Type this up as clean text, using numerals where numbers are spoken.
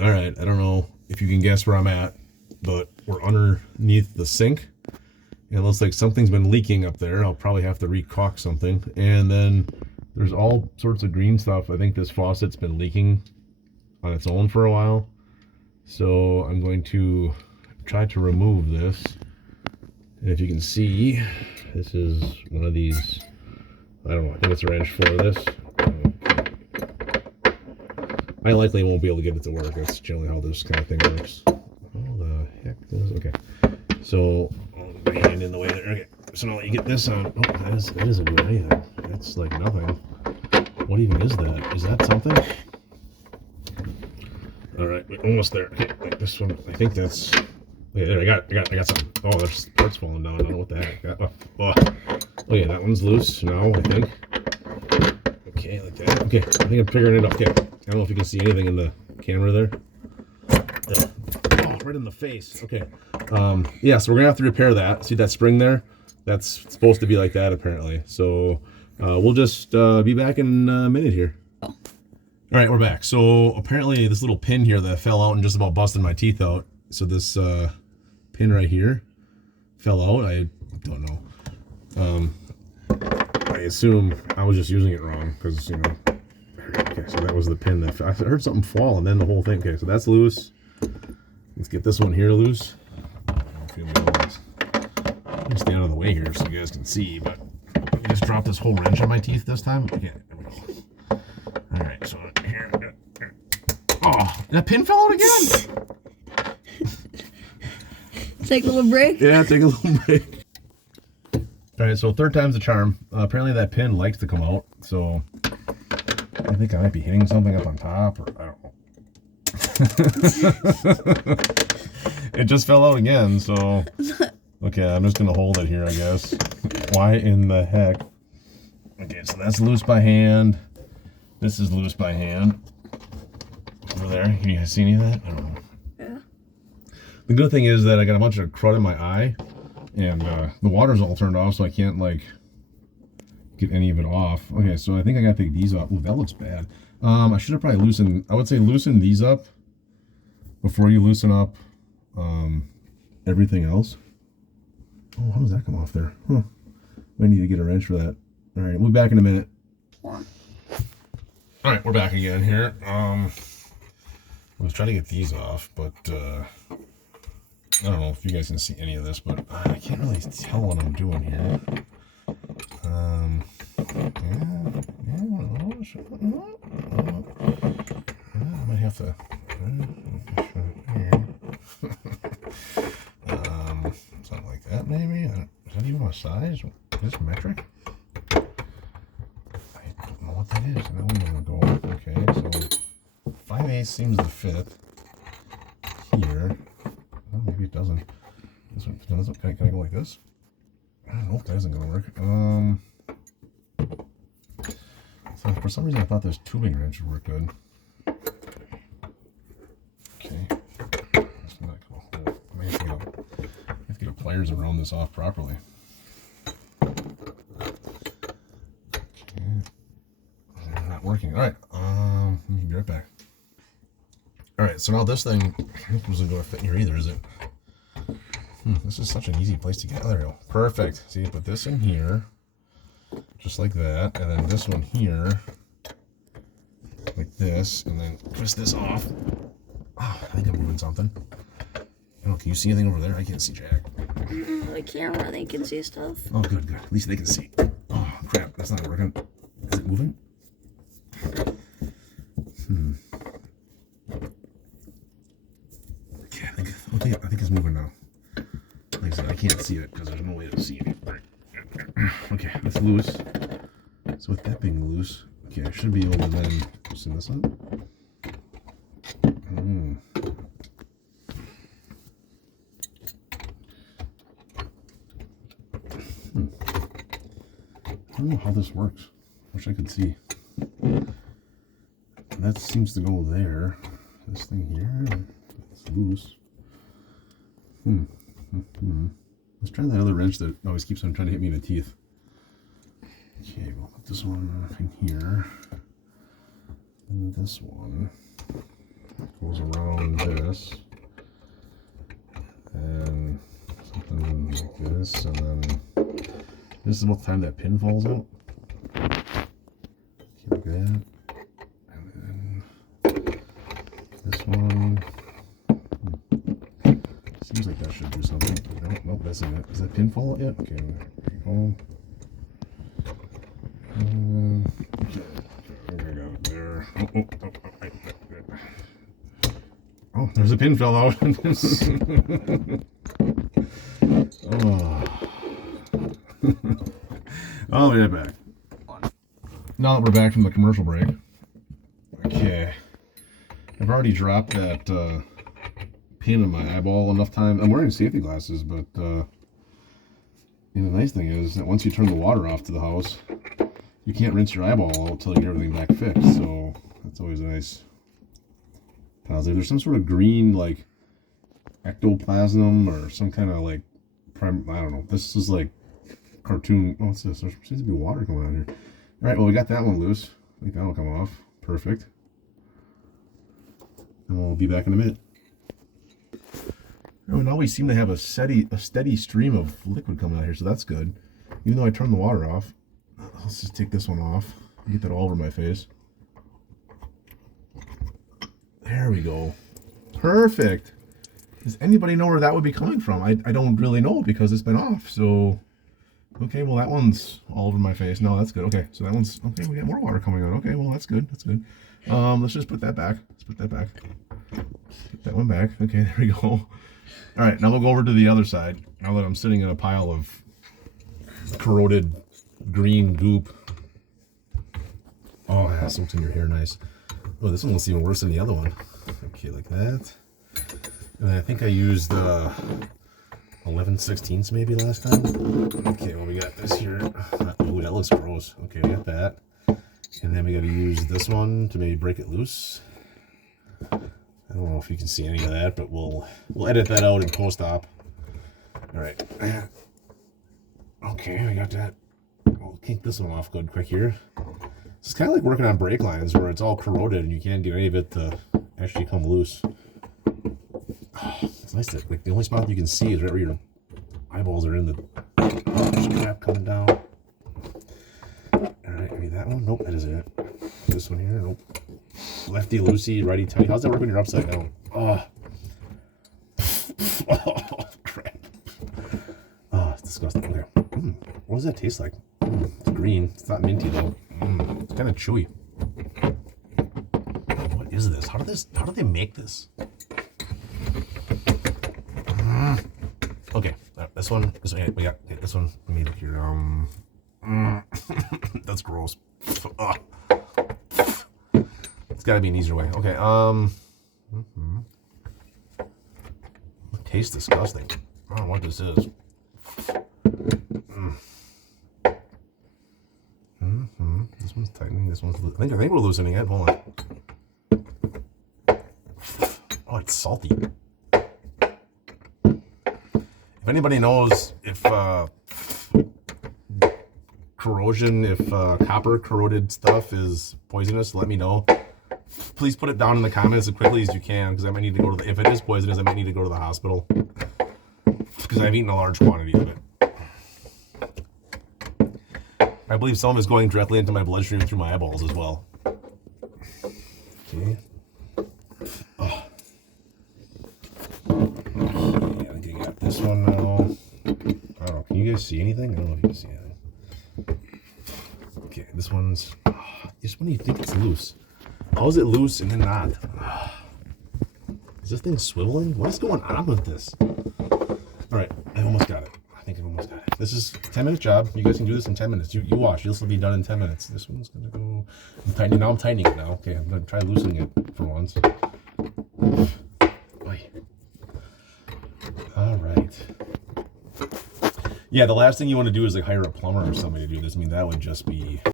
All right, I don't know if you can guess where I'm at, but we're underneath the sink. And it looks like something's been leaking up there. I'll probably have to re-caulk something. And then there's all sorts of green stuff. I think this faucet's been leaking on its own for a while. So I'm going to try to remove this. And if you can see, this is one of these, I don't know, I think it's a wrench for this. I likely won't be able to get it to work. That's generally how this kind of thing works. Oh, the heck does, okay. So, I'll put my hand in the way there. Okay, so now you get this on. Oh, that isn't doing anything. That's like nothing. What even is that? Is that something? All right, we're almost there. Okay, like this one, I think that's. Okay, there, I got something. Oh, there's parts falling down. I don't know what the heck. Oh, yeah, that one's loose now, I think. Okay, like that. Okay, I think I'm figuring it out. Okay, I don't know if you can see anything in the camera there. Oh, right in the face. Okay. Yeah, so we're gonna have to repair that. See that spring there? That's supposed to be like that apparently. So we'll just be back in a minute here. All right, we're back. So apparently this little pin here that fell out and just about busted my teeth out. So this pin right here fell out. I don't know. I assume I was just using it wrong because, you know. Okay, so that was the pin that I heard something fall and then the whole thing. Okay, so that's loose. Let's get this one here loose. I don't know if I'm gonna stay out of the way here so you guys can see, but I just dropped this whole wrench on my teeth this time. Okay, there we go. All right, so here. Oh, that pin fell out again. Take a little break? Yeah, take a little break. All right, so third time's the charm. Apparently that pin likes to come out, so I think I might be hitting something up on top, or I don't know. It just fell out again, so okay, I'm just gonna hold it here, I guess. Why in the heck? Okay, so that's loose by hand. This is loose by hand. Over there, can you guys see any of that? I don't know. Yeah. The good thing is that I got a bunch of crud in my eye, and the water's all turned off, so I can't like get any of it off. Okay, so I think I gotta take these off. Ooh, that looks bad. I should have probably loosened. I would say loosen these up before you loosen up everything else. Oh, how does that come off there? Huh. I need to get a wrench for that. All right, we'll be back in a minute. All right, we're back again here. I was trying to get these off, but I don't know if you guys can see any of this, but I can't really tell what I'm doing here. I might have to. Something like that, maybe. Is that even a size? Is this metric? I don't know what that is. That one doesn't go. Okay, so 5/8 seems to fit here. Well, maybe it doesn't. This one doesn't. Can I go like this? I don't know if that isn't going to work. So for some reason I thought this tubing wrench would work good. Okay. That's not going to hold. I have to get a pliers around this off properly. Okay. Not working. Alright. Let me be right back. Alright, so now this thing wasn't going to fit here either, is it? This is such an easy place to get. Oh, there we go. Perfect. See, put this in here, just like that, and then this one here, like this, and then twist this off. Oh, I think I'm moving something. Oh, can you see anything over there? I can't see jack. The camera, they can see stuff. Oh, good, good. At least they can see. Oh, crap. That's not working. Is it moving? Okay, I think it's moving now. Like I said, I can't see it because there's no way to see it. Okay, that's loose. So with that being loose, okay, I should be able to then loosen this up. I don't know how this works. Wish I could see. That seems to go there. This thing here, it's loose. Let's try that other wrench that always keeps on trying to hit me in the teeth. Okay, we'll put this one in here. And this one goes around this. And something like this. And then this is about the time that pin falls out. Like that. And then this one. Seems like that should do something. Nope, that's not it. Is that pin fall out yet? Okay, there we go. There. Oh, there's a pin fell out. Oh. I'll be right back. Now that we're back from the commercial break. Okay. I've already dropped that pin in my eyeball enough time. I'm wearing safety glasses, but the nice thing is that once you turn the water off to the house, you can't rinse your eyeball out until you get everything back fixed. So that's always a nice positive. There's some sort of green, like, ectoplasm or some kind of, like, I don't know. This is like cartoon. Oh, what's this? There seems to be water coming out here. All right, well, we got that one loose. I think that'll come off. Perfect. And we'll be back in a minute. Oh, now we seem to have a steady stream of liquid coming out here, so that's good. Even though I turned the water off. Let's just take this one off. Get that all over my face. There we go. Perfect. Does anybody know where that would be coming from? I don't really know because it's been off. So, okay, well, that one's all over my face. No, that's good. Okay, so that one's, okay, we got more water coming out. Okay, well, that's good. That's good. Let's just put that back. Let's put that back. Put that one back. Okay, there we go. All right, now we'll go over to the other side. Now that I'm sitting in a pile of corroded green goop. Oh, yeah, soaks in your hair nice. Oh, this one looks even worse than the other one. Okay, like that. And then I think I used 11/16 maybe last time. Okay, well, we got this here. Ooh, that looks gross. Okay, we got that. And then we got to use this one to maybe break it loose. I don't know if you can see any of that, but we'll edit that out in post-op. All right. Okay, we got that. We'll kink this one off good quick here. It's kind of like working on brake lines where it's all corroded and you can't get any of it to actually come loose. Oh, it's nice that, like, the only spot you can see is right where your eyeballs are in the strap coming down. Alright, maybe that one? Nope, that isn't it. This one here? Nope. Lefty loosey, righty tighty. How's that work when you're upside down? Oh. Oh, crap. Oh, it's disgusting. Okay. What does that taste like? It's green. It's not minty though. It's kind of chewy. What is this? How do they make this? Okay, this one. We got this one. Let me look here. That's gross. It's got to be an easier way. Okay. It tastes disgusting. I don't know what this is. This one's tightening. This one's. I think we're loosening it. Hold on. Oh, it's salty. If anybody knows if corrosion, if copper corroded stuff is poisonous, let me know. Please put it down in the comments as quickly as you can, because I might need to go to the. If it is poisonous, I might need to go to the hospital because I've eaten a large quantity of it. I believe some of it's going directly into my bloodstream through my eyeballs as well. Okay. Oh. Okay, I think I got this one now. I don't know. Can you guys see anything? I don't know if you can see anything. Okay, this one's. This one you think it's loose. How is it loose and then not? Is this thing swiveling? What's going on with this? Alright, I almost got it. I think I almost got it. This is a 10-minute job. You guys can do this in 10 minutes. You watch. This will be done in 10 minutes. This one's going to go. I'm tightening it now. Okay, I'm going to try loosening it for once. Alright. Yeah, the last thing you want to do is like hire a plumber or somebody to do this. I mean, that would just be